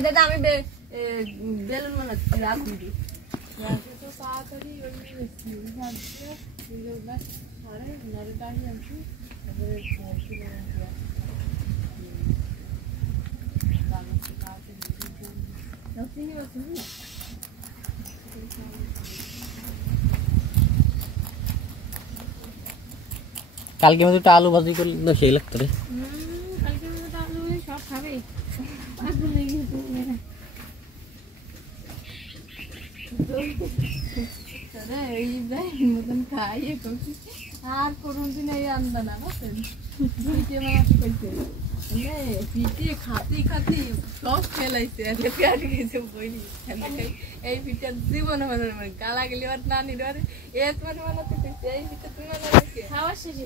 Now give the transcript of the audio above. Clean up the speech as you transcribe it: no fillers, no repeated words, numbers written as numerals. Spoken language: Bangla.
দাদা আমি বেলুন বানাচ্ছি রাখুন তো তাড়াতাড়ি সাড়ে নটা আনছি তারপরে কালকে মতো একটা আলু ভাজি করলে সেই লাগতো রে। কালকে মতো আলু সব খাবে মতন খাইয়ে আর কোনদিন এই আনন্দ না পিঠে খাতি খাতি সব খেলাইছে এই পিঠা জীবনে মানে গালা গেলি আর না নিলে এ তোমার বানাতে এই পিঠা তুমি বানাতে খাওয়া শেষে